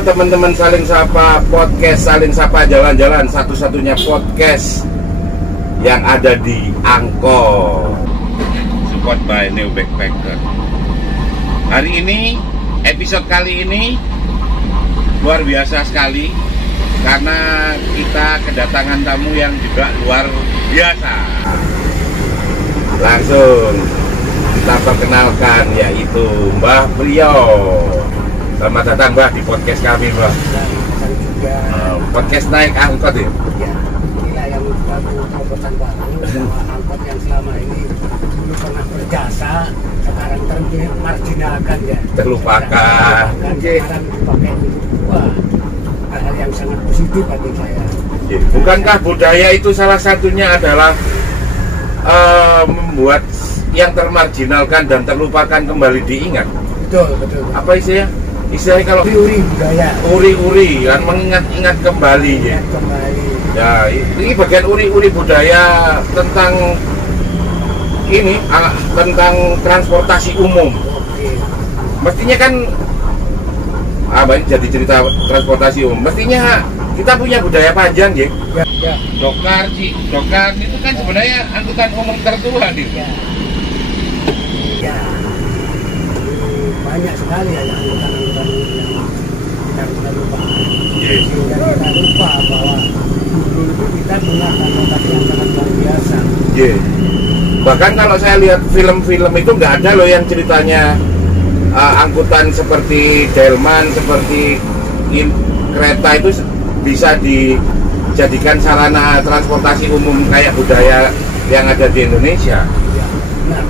teman-teman Saling Sapa Podcast, Saling Sapa Jalan-Jalan, satu-satunya podcast yang ada di Angkor. Support by New Backpacker. Hari ini, episode kali ini luar biasa sekali karena kita kedatangan tamu yang juga luar biasa. Langsung kita perkenalkan, yaitu Mbah Priyo. Selamat datang Mbah di podcast kami, Mbah. Podcast naik angkot ya? Ya, inilah yang baru terobosan baru bahwa angkot yang selama ini dulu pernah berjasa, sekarang termarginalkan ya. Terlupakan. Sekarang dipakai untuk dua hal yang sangat positif bagi saya. Bukankah budaya itu salah satunya adalah membuat yang termarginalkan dan terlupakan kembali diingat? Betul, betul. Apa istilahnya kalau uri budaya, uri-uri kan, mengingat-ingat kembali ya. Kembali. Ya, ini bagian uri-uri budaya tentang ini, tentang transportasi umum. Oke. Mestinya kan ini jadi cerita transportasi umum. Mestinya kita punya budaya panjang ya. Ya. Dokar itu kan sebenarnya angkutan umum tertua nih. Ya. Banyak sekali ya angkutan-angkutan yang kita lupa. Sehingga kita lupa bahwa dulu itu kita punya transportasi yang sangat luar biasa. Bahkan kalau saya lihat film-film itu nggak ada loh yang ceritanya angkutan seperti delman, seperti kereta itu bisa dijadikan sarana transportasi umum kayak budaya yang ada di Indonesia. Ya. Nah,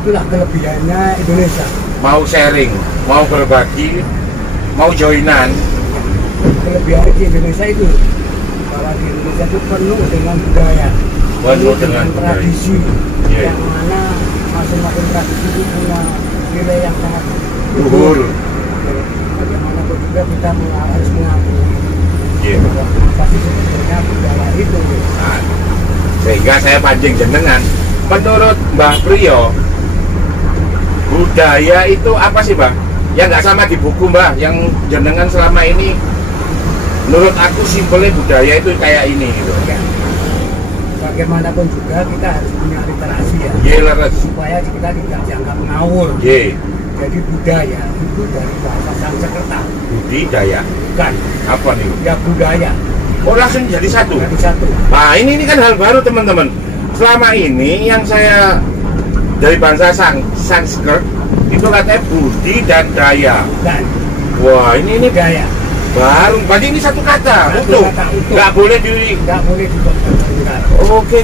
itulah kelebihannya Indonesia. Mau sharing, mau berbagi, mau joinan. Kelebihan di Indonesia itu bahwa di Indonesia itu penuh dengan budaya, Penuh dengan tradisi, Yeah. yang mana masing-masing tradisi itu punya nilai yang sangat Luhur. Bagaimanapun juga kita harus mengakui pasti sebetulnya budaya itu. Nah, sehingga saya pancing jenengan. Menurut Mbah Priyo, budaya itu apa sih, Mbah? Yang nggak sama di buku, Mbah. Yang jenengan selama ini, menurut aku simpelnya budaya itu kayak ini gitu. Ya. Bagaimanapun juga kita harus punya literasi ya. Leres. Supaya kita tidak dianggap ngawur. Jadi budaya itu dari bahasa Sanskerta. Budidaya. Bukan. Apa nih? Ya budaya. Oh, langsung jadi satu. Jadi satu. Nah, ini kan hal baru, teman-teman. Selama ini yang saya dari bangsa Sanskrit itu katanya budi dan daya. Dan Wah, ini budaya. baru. Berarti ini satu kata. Satu Utuh. kata utuh. Nggak boleh Nggak boleh dibongkar. Oke.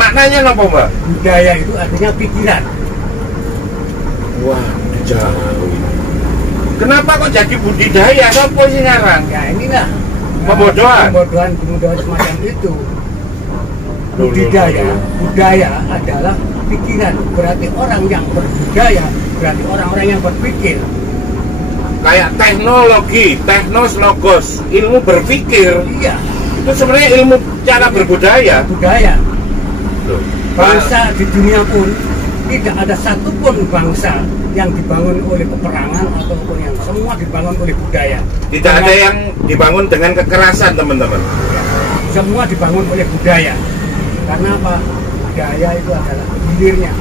Maknanya apa, Mbak? Budaya itu artinya pikiran. Wah, jauh ini. Kenapa kok jadi budidaya? Apa sih ngarang? Ya inilah Pembodohan. Pembodohan semacam itu. Budaya adalah pikiran. Berarti orang yang berbudaya, berarti orang-orang yang berpikir. Kayak teknologi, teknos logos, ilmu berpikir. Iya, Itu sebenarnya ilmu cara berbudaya. budaya. Loh, Bangsa di dunia pun tidak ada satupun bangsa yang dibangun oleh peperangan ataupun yang semua dibangun oleh budaya. Tidak ada yang dibangun dengan kekerasan, teman-teman. Semua dibangun oleh budaya. Karena apa? Budaya itu adalah hilirnya,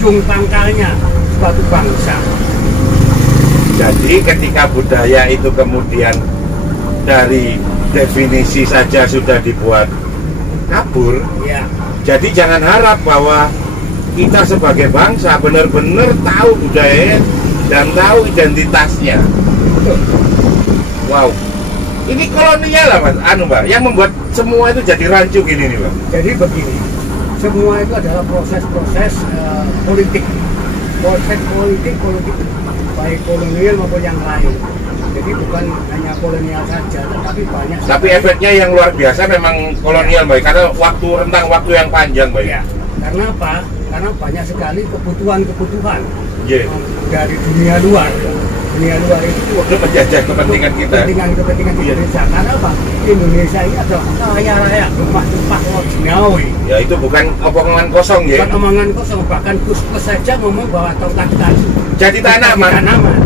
ujung pangkalnya suatu bangsa. Jadi ketika budaya itu kemudian dari definisi saja sudah dibuat kabur, Ya, jadi jangan harap bahwa kita sebagai bangsa benar-benar tahu budaya dan tahu identitasnya. betul. Wow, ini kolonial lah, Mas, Mbak, yang membuat semua itu jadi rancu gini nih, Mbak. Jadi begini, semua itu adalah proses-proses politik. Proses politik baik kolonial maupun yang lain. Jadi bukan hanya kolonial saja, tetapi banyak. Tapi efeknya yang luar biasa memang kolonial, Mbak, karena rentang waktu yang panjang, Mbak. Ya, karena apa? Karena banyak sekali kebutuhan Yeah. dari dunia luar. Dunia luar itu Untuk menjajah kepentingan kita. Kepentingan Indonesia. Karena apa? Indonesia ini adalah kaya raya gemah-gemah original. Ya itu bukan omongan kosong ya. Bukan omongan kosong, bahkan Gus saja ngomong bahwa tentang Jadi tanaman. Tanaman.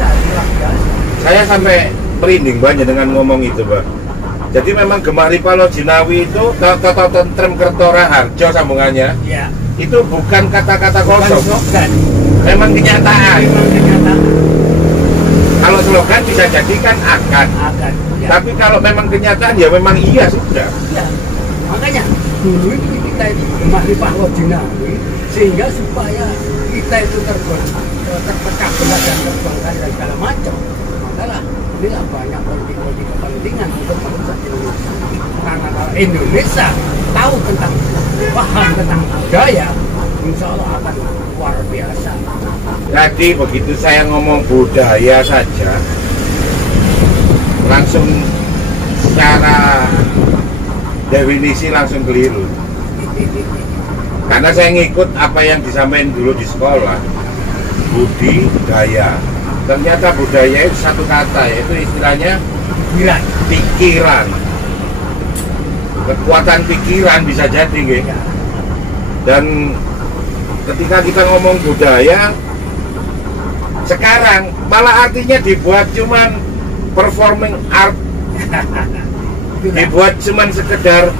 Nah, luar biasa. Saya sampai merinding banyak dengan ngomong itu, Mbak. Jadi memang Gemari Palo Jinawi itu Toto Tentrem Kertora Harjo sambungannya. Ya. Itu bukan kata-kata kosong. Slogan. Memang kenyataan. Memang kenyataan. Kalau slogan bisa jadi kan akan. Ya. Tapi kalau memang kenyataan ya memang iya sudah. Ya. Makanya dulu itu kita itu Gemari Palo Jinawi sehingga supaya kita itu terpecah belah dan terbangkai dan segala macam. Makanya inilah banyak politik-politik kepentingan untuk merusak Indonesia. Karena kalau Indonesia tahu tentang paham tentang budaya, insya Allah akan luar biasa. Jadi begitu saya ngomong budaya saja, langsung secara definisi langsung keliru. Karena saya ngikut apa yang disampaikan dulu di sekolah, budidaya. Ternyata budaya itu satu kata, yaitu istilahnya pikiran. Kekuatan pikiran bisa jadi, gitu. Dan ketika kita ngomong budaya, sekarang malah artinya dibuat cuman performing art, dibuat cuman sekedar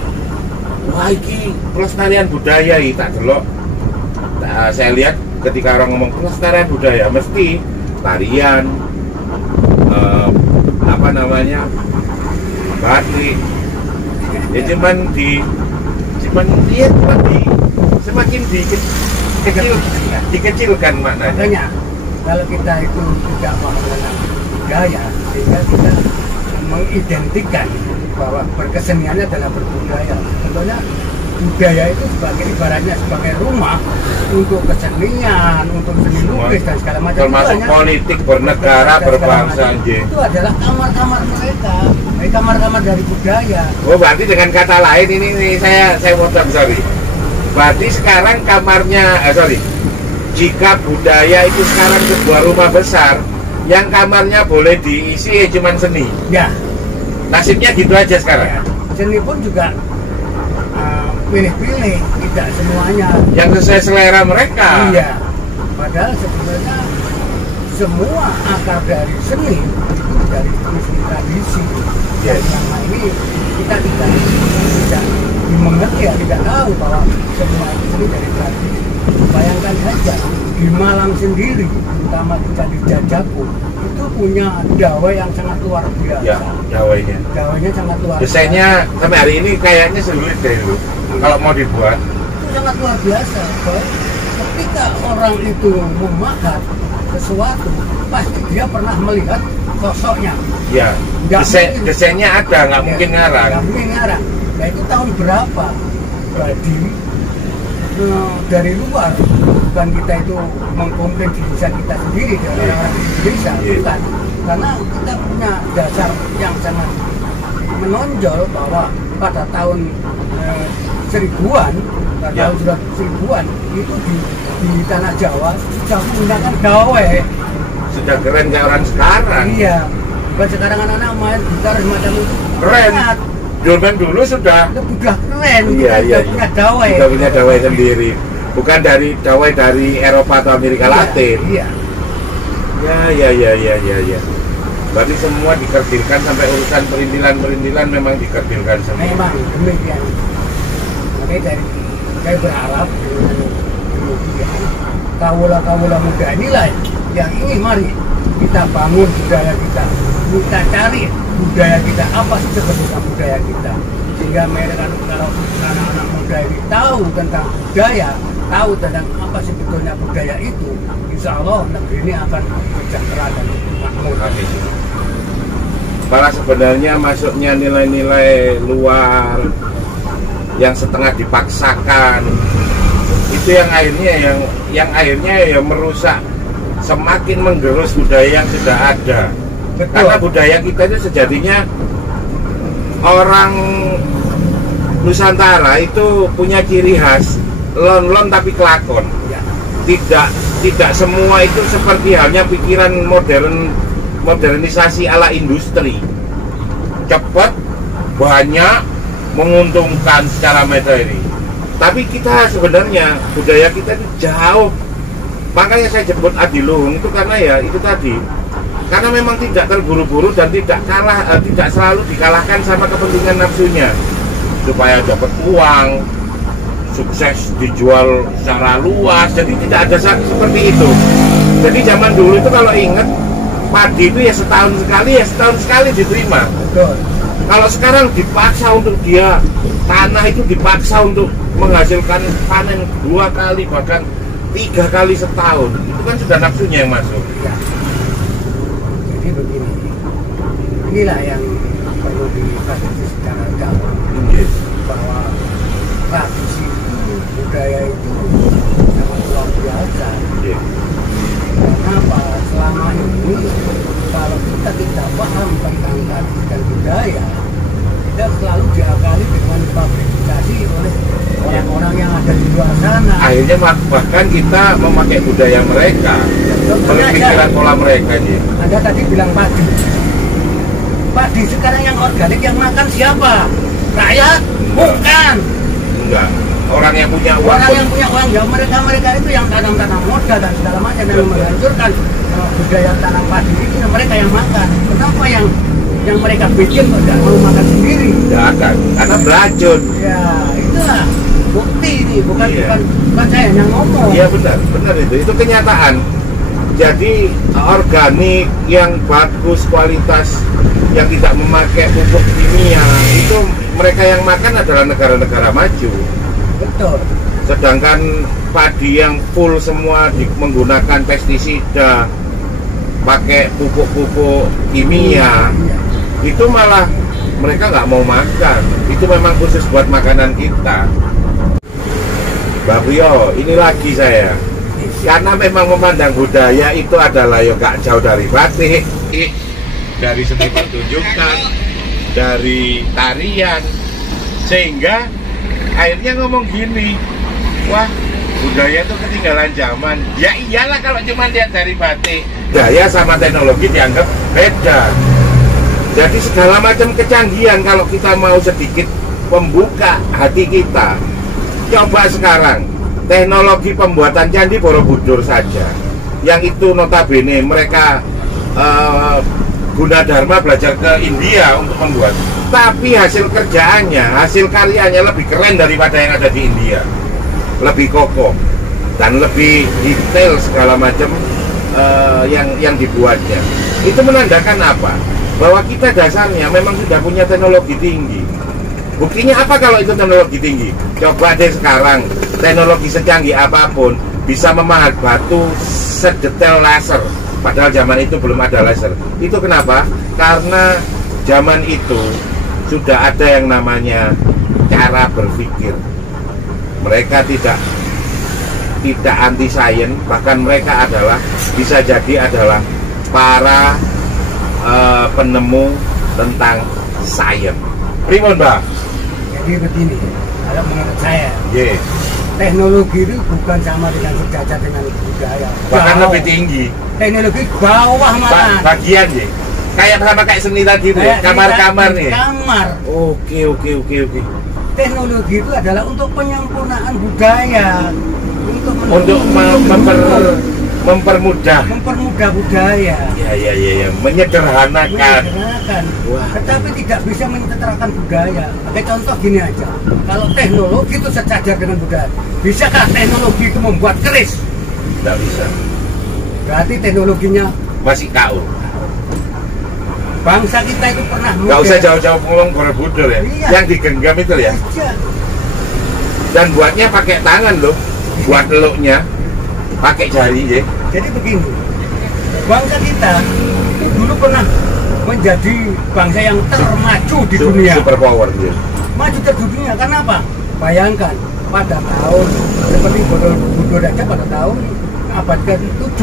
wah ini pelestarian budaya ini tak delok. Nah, saya lihat ketika orang ngomong pelestarian budaya mesti tarian, apa namanya, batik, ya cuman semakin dikecilkan maknanya. Makanya kalau kita itu tidak paham tentang budaya, sehingga kita mengidentikan bahwa berkeseniannya adalah berbudaya. Contohnya budaya itu sebagai ibaratnya sebagai rumah untuk kesenian, untuk seni lukis dan segala macam. Termasuk politik, bernegara, berbangsa. Itu adalah kamar-kamar mereka, kamar-kamar dari budaya. Oh, berarti dengan kata lain ini saya potong, sorry. Berarti sekarang kamarnya, jika budaya itu sekarang sebuah rumah besar, yang kamarnya boleh diisi cuman seni. Ya. Nasibnya gitu aja sekarang. Ya. Seni pun juga pilih-pilih, tidak semuanya yang sesuai selera mereka. Iya. Padahal sebenarnya semua akar dari seni itu dari seni tradisi. Dan selama ini kita tidak dimengerti, tidak tahu bahwa semua itu seni dari tradisi. Bayangkan saja di Malang sendiri, terutama kita di Jajaku, itu punya dawai yang sangat luar biasa. Ya, dawainya sangat luar biasa. desainnya sampai hari ini kayaknya sulit deh dulu. Kalau mau dibuat itu sangat luar biasa. Ketika orang itu memahat sesuatu, pasti dia pernah melihat sosoknya. Ya, desainnya ada, nggak mungkin ngarang. Nggak mungkin ngarang. Nah itu tahun berapa? Berarti dari luar, bukan kita itu mengkomplain diri kita sendiri dari orang-orang Indonesia, bukan. Karena kita punya dasar yang sangat menonjol bahwa pada tahun seribuan, tahun sudah seribuan itu di tanah Jawa sudah menggunakan gawai. Sudah keren kayak orang sekarang. Iya, bukan sekarang anak-anak main gitar semacam itu. Keren. Dulu sudah keren. Iya. Punya dawai. Kita punya dawai sendiri. Bukan dari dawai dari Eropa atau Amerika Latin. Iya. Ya. Berarti semua dikerdilkan sampai urusan perintilan memang dikerdilkan semua. Memang demikian. Makanya saya berharap kemudian kawula muda inilah yang ini mari kita bangun budaya kita cari budaya kita, apa sih sebetulnya budaya kita, sehingga mereka kalau anak-anak muda ini tahu tentang budaya, tahu tentang apa sebetulnya budaya itu, insya Allah negeri ini akan sejahtera dan makmur. Malah sebenarnya masuknya nilai-nilai luar yang setengah dipaksakan itu yang akhirnya ya merusak, semakin menggerus budaya yang sudah ada. Betul. Karena budaya kita itu sejatinya orang Nusantara itu punya ciri khas lon-lon tapi kelakon. Ya. Tidak semua itu seperti halnya pikiran modernisasi ala industri. Cepat, banyak, menguntungkan secara materi. Tapi kita sebenarnya budaya kita itu jauh. Makanya saya jemput Adiluhung itu karena ya itu tadi karena memang tidak terburu-buru dan tidak selalu dikalahkan sama kepentingan nafsunya supaya dapat uang, sukses dijual secara luas. Jadi tidak ada seperti itu. Jadi zaman dulu itu kalau ingat, padi itu ya setahun sekali diterima. Betul. Kalau sekarang dipaksa untuk dia, tanah itu dipaksa untuk menghasilkan panen 2 kali bahkan 3 kali setahun. Itu kan sudah nafsunya yang masuk. Ya. Jadi begini, inilah yang perlu dikaji secara dalam, bahwa tradisi itu, budaya itu sangat luar biasa. Kenapa? Selama ini kalau kita tidak paham tentang tradisi dan budaya, kita selalu diakali dengan fabrikasi oleh orang-orang yang ada di luar sana. Akhirnya bahkan kita memakai budaya mereka, pemikiran pola mereka. Anda tadi bilang padi. Padi sekarang yang organik yang makan siapa? Rakyat? Bukan. Enggak. Orang yang punya uang. Orang yang punya uang, ya mereka itu yang tanam-tanam modal dan segala macam yang menghancurkan budaya tanam padi itu mereka yang makan. Kenapa yang mereka bikin kok tidak mau makan sendiri? Tidak akan, karena beracun. Ya, itulah bukti ini, bukan saya yang ngomong. Iya benar itu kenyataan. Jadi organik yang bagus kualitas, yang tidak memakai pupuk kimia, itu mereka yang makan adalah negara-negara maju. Betul. Sedangkan padi yang full semua menggunakan pestisida, pakai pupuk-pupuk kimia, itu malah mereka nggak mau makan. Itu memang khusus buat makanan kita. Mbak Rio, ini lagi saya, karena memang memandang budaya itu adalah ya gak jauh dari batik, dari seni pertunjukan, dari tarian, sehingga akhirnya ngomong gini, wah budaya itu ketinggalan zaman. Ya iyalah kalau cuma lihat dari batik. Budaya sama teknologi dianggap beda. Jadi segala macam kecanggihan kalau kita mau sedikit membuka hati kita, coba sekarang teknologi pembuatan candi Borobudur saja, yang itu notabene mereka Gunadarma belajar ke India untuk membuat, tapi hasil kerjaannya, hasil karyanya lebih keren daripada yang ada di India, lebih kokoh dan lebih detail segala macam yang dibuatnya. Itu menandakan apa? Bahwa kita dasarnya memang sudah punya teknologi tinggi. Buktinya apa kalau itu teknologi tinggi? Coba deh sekarang, teknologi secanggih apapun bisa memahat batu sedetail laser. Padahal zaman itu belum ada laser. Itu kenapa? Karena zaman itu sudah ada yang namanya cara berpikir. Mereka tidak anti sains, bahkan mereka adalah bisa jadi adalah para penemu tentang sains. Prima, Mbak. Jadi begini, kalau menurut saya, teknologi itu bukan sama dengan sejajar dengan budaya. Bahkan lebih tinggi. Teknologi bawah malah. Bagian ya. Kayak seni tadi tuh ya, kamar-kamar nih. Kamar. Oke. Teknologi itu adalah untuk penyempurnaan budaya, untuk mempermudah budaya. Ya, menyederhanakan. Wah. Tetapi tidak bisa menyederhanakan budaya. Pakai contoh gini aja. Kalau teknologi itu sejajar dengan budaya, bisakah teknologi itu membuat keris? Tidak bisa. Berarti teknologinya masih KU. Bangsa kita itu pernah nggak usah jauh-jauh ngomong Borobudur ya. Iya. Yang digenggam itu ya. Iya. Dan buatnya pakai tangan loh. Buat teluknya pakai jari ya. Jadi begini, bangsa kita itu dulu pernah menjadi bangsa yang termaju di dunia. Super power ya. Maju ke dunia, karena apa? Bayangkan pada tahun seperti Borobudur aja pada tahun abad ke-7.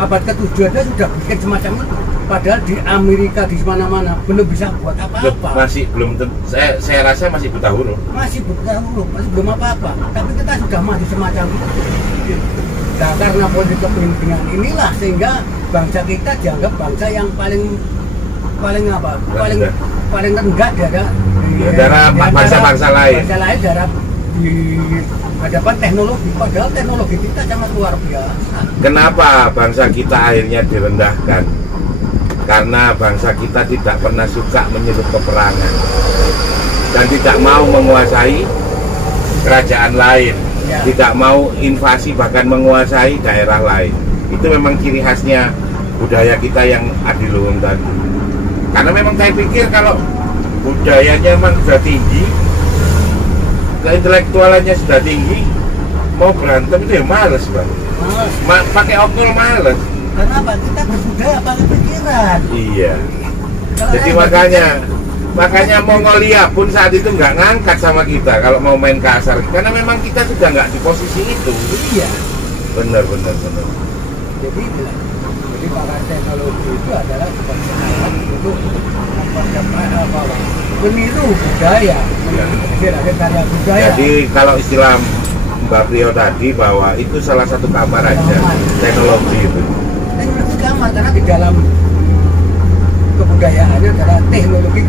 Abad ke-7 aja sudah bikin semacam itu. Padahal di Amerika, di mana-mana belum bisa buat apa-apa. Masih belum, saya rasa masih buta huruf. Masih buta huruf, masih belum apa-apa. Tapi kita sudah maju semacam itu. Nah, karena politik kepemimpinan inilah sehingga bangsa kita dianggap bangsa yang paling apa? Paling rendah dari bangsa-bangsa lain. Bangsa lain darah di hadapan teknologi, padahal teknologi kita sangat luar biasa. Kenapa bangsa kita akhirnya direndahkan? Karena bangsa kita tidak pernah suka menyebut peperangan dan tidak mau menguasai kerajaan lain, tidak mau invasi bahkan menguasai daerah lain. Itu memang ciri khasnya budaya kita yang adiluhung tadi. Karena memang saya pikir kalau budayanya memang sudah tinggi, intelektualannya sudah tinggi, mau berantem itu ya males, Bang. Pakai oknul males. Kenapa? Kita berbudaya pakai pikiran. Iya. Kalau Jadi makanya Mongolia pun saat itu nggak ngangkat sama kita kalau mau main kasar, karena memang kita sudah nggak di posisi itu. Iya. Benar. Jadi para teknologi itu adalah sebagai alat untuk meniru budaya, karya budaya. Jadi kalau istilah Mbak Priyo tadi bahwa itu salah satu kamar aja teknologi itu. Teknologi kamar karena di dalam kebudayaannya adalah teknologi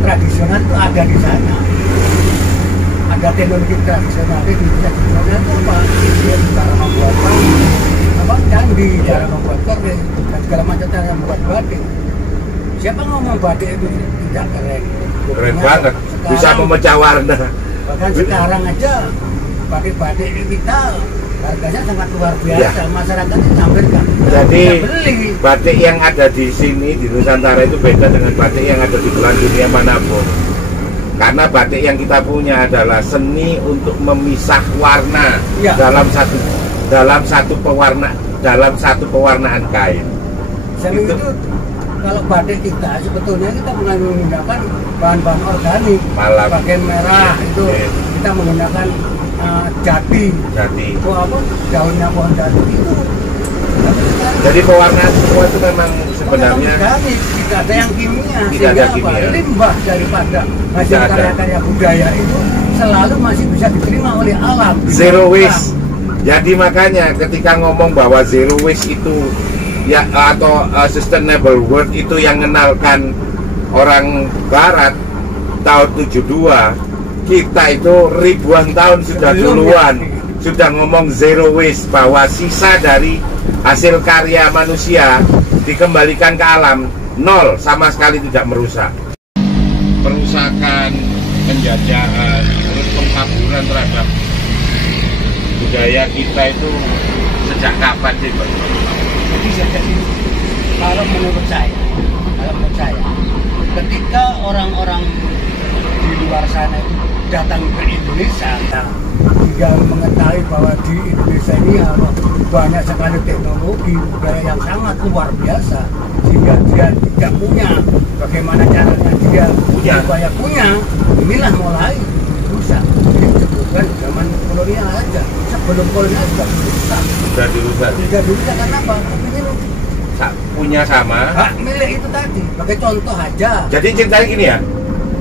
tradisional itu ada di sana. Ada teknologi tradisional itu apa? Dia cara membuat candi, cara membuat korden, dan segala macam cara membuat batik. Siapa ngomong batik itu tidak keren? Keren banget, bisa memecah warna. Bahkan sekarang aja batik-batik kita harganya sangat luar biasa, masyarakat itu hampir nggak Jadi beli. batik yang ada di sini di Nusantara itu beda dengan batik yang ada di belahan dunia manapun. Karena batik yang kita punya adalah seni untuk memisah warna dalam satu pewarnaan kain. Itu kalau batik kita sebetulnya kita menggunakan bahan-bahan organik, bagian merah itu kita menggunakan jati. Itu apa daunnya pohon jati itu. Jadi pewarnaan semua itu memang sebenarnya tidak ada yang kimia, tidak ada kimia. Limbah daripada hasil karya-karya budaya itu selalu masih bisa diterima oleh alam. Zero waste. Jadi makanya ketika ngomong bahwa zero waste itu ya atau sustainable world itu yang mengenalkan orang barat tahun 72, kita itu ribuan tahun sudah duluan sudah ngomong zero waste, bahwa sisa dari hasil karya manusia dikembalikan ke alam, nol, sama sekali tidak merusak. Perusakan, penjajahan, terus pengkaburan terhadap budaya kita itu sejak kapan sih, Pak? Jadi kalau menurut saya, ketika orang-orang di luar sana itu datang ke Indonesia, hingga mengetahui bahwa di Indonesia ini banyak sekali teknologi budaya yang sangat luar biasa, sehingga dia tidak punya bagaimana caranya dia supaya punya, inilah mulai rusak. Jadi disebutkan zaman kolonial aja, sebelum kolonial sudah dirusak. Sudah dirusak karena apa? Punya sama hak milik itu tadi. Sebagai contoh aja. Jadi ceritanya gini ya,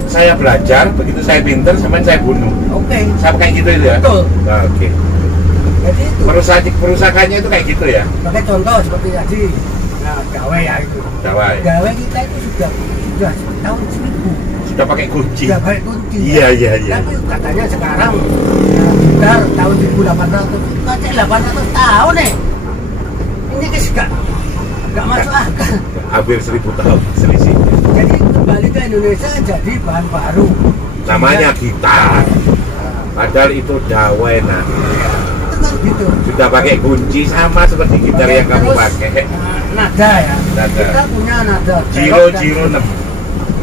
saya belajar, begitu saya pinter, saya bunuh. Oke. Sama kayak gitu itu ya? Betul. Nah, oke. Jadi itu. Perusakannya itu kayak gitu ya? Sebagai contoh seperti tadi, nah gawe ya itu. Gawe kita itu sudah tahun 1000. Sudah pakai kunci. Sudah pakai kunci. Iya. Tapi katanya sekarang gitar tahun 1800, pakai 800 tahun nih. Ini nggak masuk akal. Hampir 1000 tahun selisih. Jadi kembali ke Indonesia jadi bahan baru. Namanya gitar. Padahal itu dawena. Itu kan gitu. Sudah pakai kunci sama seperti gitar yang kamu pakai. Nada ya. Nada. Kita punya nada. Giro 6.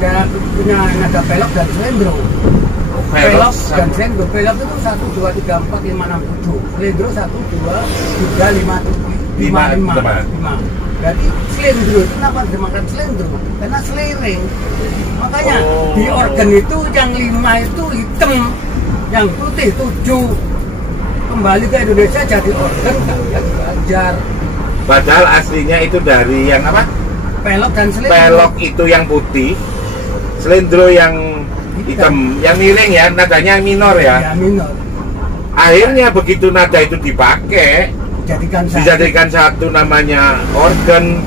Kita punya nada pelok dan slendro. Pelok dan slendro. Pelok itu 1, 2, 3, 4, 5, 6, 7. Slendro 1, 2, 3, 5. Jadi slendro itu kenapa dinamakan slendro? Karena selering. Makanya di organ itu yang 5 itu hitam, yang putih 7. Kembali ke Indonesia jadi organ kalian belajar. Padahal aslinya itu dari yang apa? Pelok dan slendro. Pelok itu yang putih, slendro yang hitam, yang miring ya, nadanya minor ya. Ya minor. Akhirnya begitu nada itu dipakai, dijadikan satu namanya organ,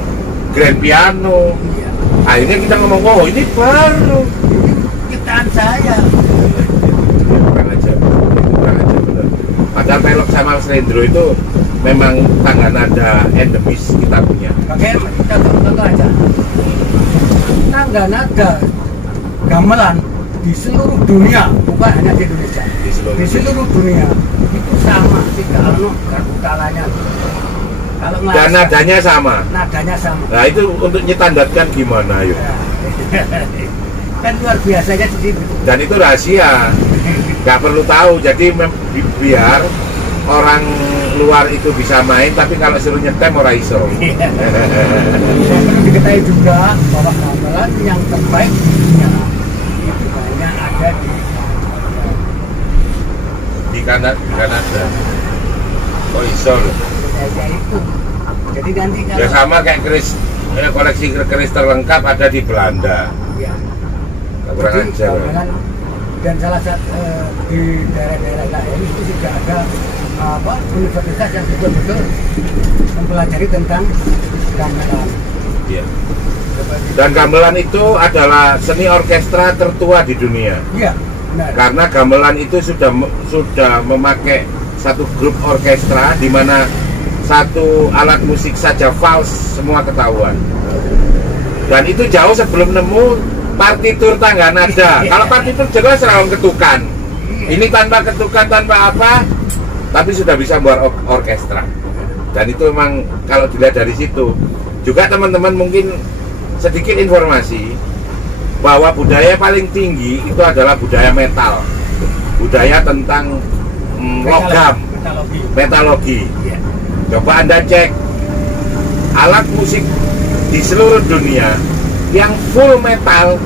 grand piano. Iya. Akhirnya kita ngomong, oh ini baru. Ciptaan saya. Kurang aja bener. Padahal pelok sama slendro itu memang tangga nada endemis kita punya. Bagaimana kita contoh aja. Tangga nada gamelan di seluruh dunia, bukan hanya di Indonesia, di seluruh dunia itu sama, tidak ada kalanya. Kalau Dan nadanya sama. Nadanya sama. Nah itu untuk nyetandatkan gimana yuk? Kan luar biasanya di situ. Dan itu rahasia, nggak perlu tahu. Jadi biar orang luar itu bisa main, tapi kalau suruh nyetem orang iso. Perlu diketahui juga bahwa gamelan yang terbaik di dunia itu banyak ada di Kanada. Oh iso loh. Ya itu. Jadi nanti kalau Ya sama kayak koleksi keris terlengkap ada di Belanda. ya. Kurang Jadi, ajar. gamelan dan salah satu di daerah-daerah lain itu juga ada universitas yang betul-betul mempelajari tentang gamelan. Iya. Dan gamelan itu adalah seni orkestra tertua di dunia. Iya, benar. Karena gamelan itu sudah memakai satu grup orkestra di mana satu alat musik saja vals semua ketahuan. Dan itu jauh sebelum nemu partitur tangga nada. Kalau partitur jelas rawang ketukan. Ini tanpa ketukan, tanpa apa, tapi sudah bisa buat orkestra. Dan itu memang kalau dilihat dari situ. Juga teman-teman mungkin sedikit informasi bahwa budaya paling tinggi itu adalah budaya metal. Budaya tentang logam, metalogi. Iya. Coba Anda cek alat musik di seluruh dunia yang full metal,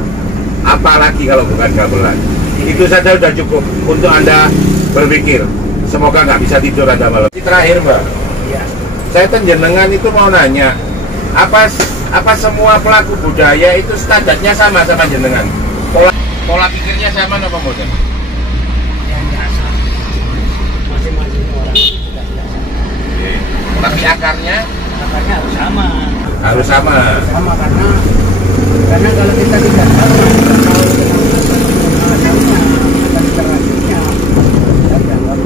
apalagi kalau bukan gamelan. Itu saja sudah cukup untuk Anda berpikir. Semoga nggak bisa tidur Anda malam. Terakhir Mbak, Iya. saya jenengan itu mau nanya, apa semua pelaku budaya itu standarnya sama jenengan? Pola pikirnya sama apa model? Yang biasa. Masing-masing orang juga biasa. Tapi akarnya Harus sama. harus sama. Sama karena kalau kita tidak sama, tidak tahu asalnya dan tradisinya, kita jangan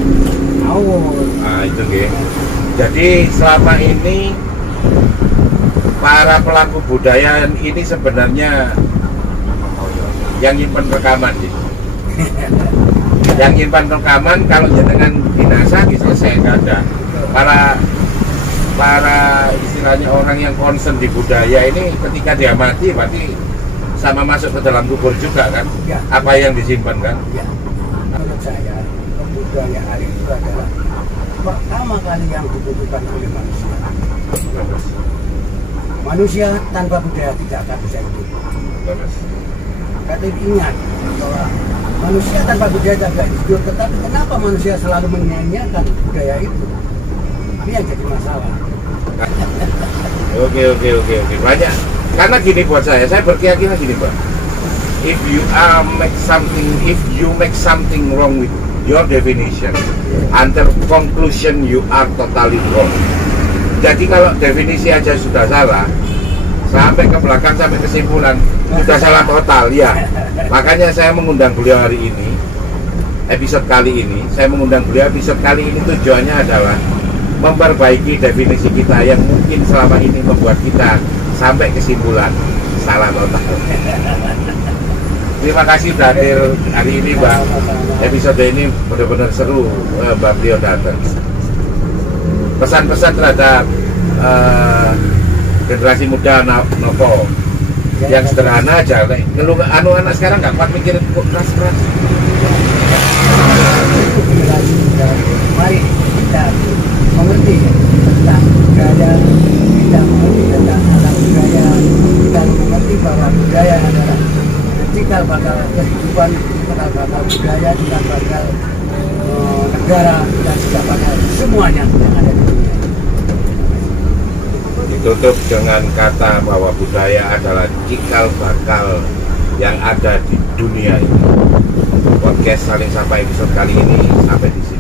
ngawur. Nah itu Ge. Jadi selama ini para pelaku budaya ini sebenarnya yang nyimpan rekaman gitu. Yang nyimpan rekaman kalau jenengan binasa selesai, nggak ada. Para istilahnya orang yang concern di budaya ini ketika dia mati berarti sama masuk ke dalam kubur juga kan? Ya. Apa yang disimpan kan? Ya, menurut saya kebudayaan itu adalah pertama kali yang dibutuhkan oleh manusia. Manusia tanpa budaya tidak akan bisa hidup. Tapi ingat bahwa manusia tanpa budaya tidak akan hidup. Tetapi kenapa manusia selalu menyanyiakan budaya itu? Ini yang jadi masalah. Oke. Banyak. Karena gini buat saya berkeyakinan gini Pak. If you make something wrong with your definition, until conclusion you are totally wrong. Jadi kalau definisi aja sudah salah, sampai ke belakang sampai kesimpulan sudah salah total ya. Makanya saya mengundang beliau hari ini, episode kali ini tujuannya adalah memperbaiki definisi kita yang mungkin selama ini membuat kita sampai kesimpulan salah total. Terima kasih sudah hadir hari ini Mbak. Episode ini benar-benar seru Mbak beliau datang. Pesan-pesan terhadap generasi muda Nopo yang sederhana aja. Kalau anak sekarang nggak kuat mikir kok keras-keras. Mari kita mengerti tentang budaya, kita mengerti tentang alam budaya, kita mengerti bahwa budaya adalah cikal bakal kehidupan, cikal bakal budaya, cikal bakal negara, dan cikal bakal semuanya yang ada di dunia. Ditutup dengan kata bahwa budaya adalah cikal bakal yang ada di dunia ini. Podcast Saling Sapa episode kali ini sampai di sini.